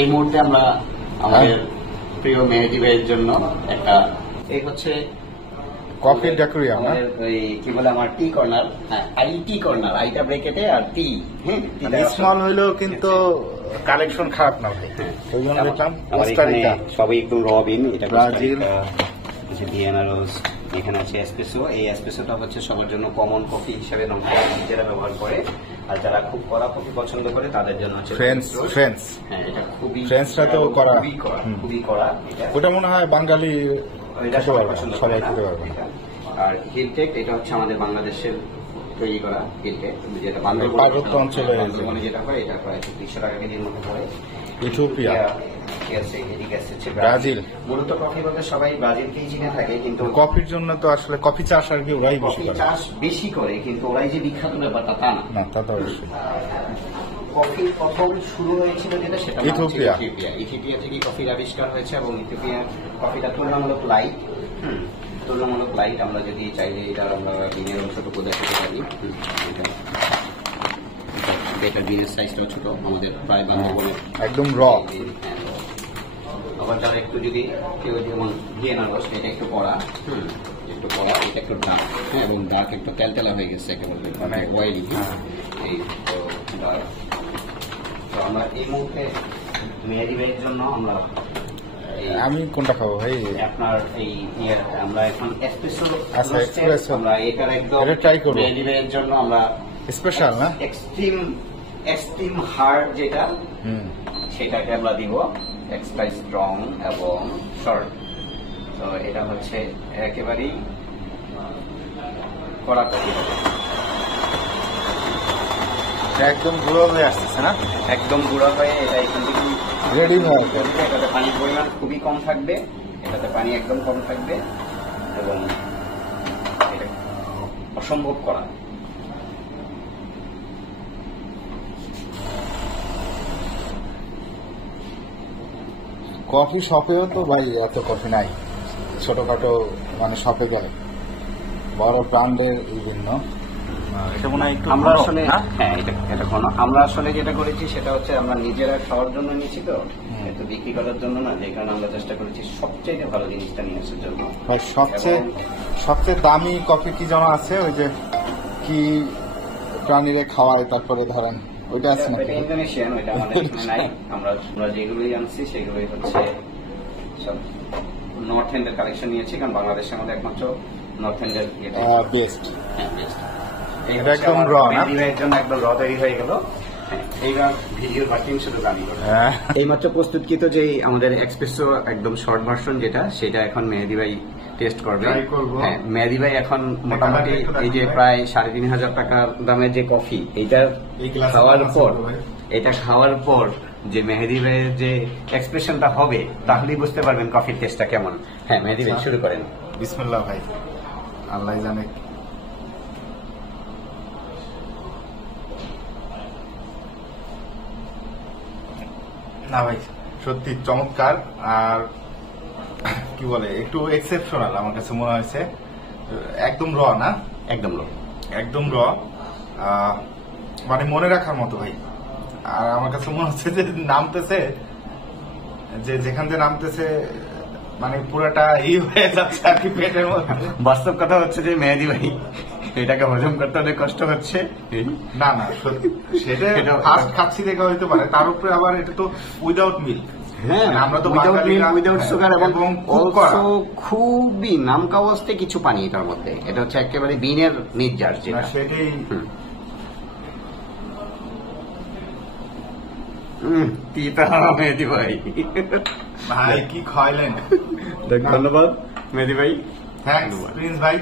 এই মুহূর্তে আমরা আমাদের প্রিয় মেহেদী ভাইয়ের জন্য একটা এই হচ্ছে কফি ডেকোরিয়াম, ওই কি বলে আমার টি কর্নার, হ্যাঁ টি কর্নার, আইটা ব্রেকেটে আর টি, হ্যাঁ স্মল হইলেও কিন্তু কালেকশন খারাপ না ভাই। ওই জন্য দেখলাম কোস্টারিকা সবই একদম র বিন, এটা ব্রাজিল, ভিয়েনা রোজ, এখানে আছে এসপ্রেসো। এই এসপ্রেসোটা হচ্ছে সবার জন্য কমন কফি হিসেবে নিজেরা ব্যবহার করে, আর যারা খুব কড়া কফি পছন্দ করে তাদের জন্য আছে ফ্রেন্স। হ্যাঁ, এটা খুবই ফ্রেন্সটাতেও কড়া, খুবই কড়া। ওটা মনে হয় বাঙালি সবাই খেতে পারবে। আর হিলটেক, এটা হচ্ছে আমাদের বাংলাদেশের তৈরি করা হিলটেক, যেটা পার্বত্য অঞ্চলে যেটা হয়, এটা প্রায় 200 টাকা কেজির মতো পড়ে। Ethiopia, Brazil. মূলত কফি বলতে সবাই ব্রাজিলকেই চিনে থাকে, কিন্তু কফির জন্য তো আসলে কফি চাষ আর কি ওরাই বেশি করে, চাষ বেশি করে, কিন্তু ওরাই যে বিখ্যাত ব্যাপারটা তা না। তা তো অবশ্যই। কফি প্রথম শুরু হয়েছিল যেটা, সেটা ইথিওপিয়া থেকে কফির আবিষ্কার হয়েছে, এবং ইথিওপিয়ার কফিটা তুলনামূলক লাইট, তুলনামূলক লাইট। আমরা যদি চাইলে এটা আমরা বিনের অংশটুকু দেখাতে পারি। এটা বিনের সাইজটাও ছোট, আমাদের প্রায় বান্ধবনের একদম র। আবার যারা একটু যদি কেউ যেমন ভিয়েনা রোজ, এটা একটু কড়া, একটু কড়া, এটা একটু ডার্ক, হ্যাঁ, এবং ডার্ক একটু তেলতেলা হয়ে গেছে একেবারে, মানে অয়েলি। এই তো আমরা এই মুহূর্তে মেহেদী ভাইয়ের জন্য আমি কোনটা খাবো ভাই? আপনার এই আমরা এখন এসপ্রেসো, এসপ্রেসো আমরা এটার একদম ট্রাই করব। মেহেদী ভাইয়ের জন্য আমরা স্পেশাল না এক্সট্রিম হার্ড যেটা, সেটাকে আমরা দিব এক্সট্রা স্ট্রং এবং শর্ট। তো এটা হচ্ছে একেবারেই কড়া কফি, একদম গুঁড়ো হয়ে আসছে না, একদম গুঁড়া হয়ে এটা এখান থেকে রেডি হয়ে যাবে। এটাতে পানির পরিমাণ খুবই কম থাকবে, এটাতে পানি একদম কম থাকবে, এবং এটা অসম্ভব কড়া। কফি শপেও তো ভাই এত কফি নাই, ছোটখাটো মানে শপে গেলে, বড় ব্র্যান্ডের বিভিন্ন। এটা মনে হয় একটু আমরা আসলে, হ্যাঁ, এটা ঘন। আমরা আসলে যেটা করেছি সেটা হচ্ছে আমরা নিজেরা খাওয়ার জন্য নিয়েছি, তো এটা বিক্রি করার জন্য না, যে কারণে আমরা চেষ্টা করেছি সবচেয়ে ভালো জিনিসটা নিয়ে আসার জন্য। ভাই সবচেয়ে দামি কফি কি যেন আছে, ওই যে কি প্রাণীরে খাওয়ায়, তারপরে ধরেন ওইটা আছে না, ইন্দোনেশিয়ান, ওইটা আমাদের এখানে নাই। আমরা যেগুলোই আনছি সেগুলোই হচ্ছে সব নর্থ এন্ডের কালেকশন নিয়েছি, কারণ বাংলাদেশের আমাদের একমাত্র নর্থ এন্ডের বেস্ট। হ্যাঁ, বেস্ট। এটা একদম র না, এর জন্য একদম র তৈরি হয়ে গেল। এইবার ভিডিওর ভার্সন শুধু গানি করব। এইমাত্র প্রস্তুতকৃত যে আমাদের এক্সপ্রেসো একদম শর্ট ভার্সন যেটা, সেটা এখন মেহেদী ভাই টেস্ট করবে। হ্যাঁ, মেহেদী ভাই এখন মোটামুটি এই যে প্রায় 3,500 টাকা দামের যে কফি, এইটা খাওয়ার পর যে মেহেদী ভাইয়ের যে এক্সপ্রেশনটা হবে, তাহলেই বুঝতে পারবেন কফির টেস্টটা কেমন। হ্যাঁ, মেহেদী ভাই শুরু করেন। বিসমিল্লাহ ভাই, আল্লাহ জানে। না ভাই, সত্যি চমৎকার। আর কি বলে, একটু এক্সেপশনাল আমার কাছে মনে হয়েছে। একদম র না, একদম র, মানে মনে রাখার মতো ভাই। আর আমার কাছে মনে হচ্ছে যে নামতেছে, যেখান থেকে নামতেছে মানে পুরাটা হয়ে যাচ্ছে আর কি পেটের মধ্যে। বাস্তব কথা হচ্ছে যে মেহেদী ভাই এটাকে হজম করতে অনেক কষ্ট হচ্ছে। না সেটা ফার্স্ট খাচ্ছি দেখে হইতে পারে, তার উপরে আবার এটা তো উইদাউট মিল্ক। হ্যাঁ, আমরা তো উইদাউট সুগার, এবং খুবই নামকাওয়াজতে কিছু পানি এটার মধ্যে। এটা হচ্ছে একেবারে বিনের নির্যাস, যেটা সেটাই। মেহেদী ভাই কি খাইলেন। ধন্যবাদ মেহেদী ভাই। থ্যাংকস প্রিন্স ভাই।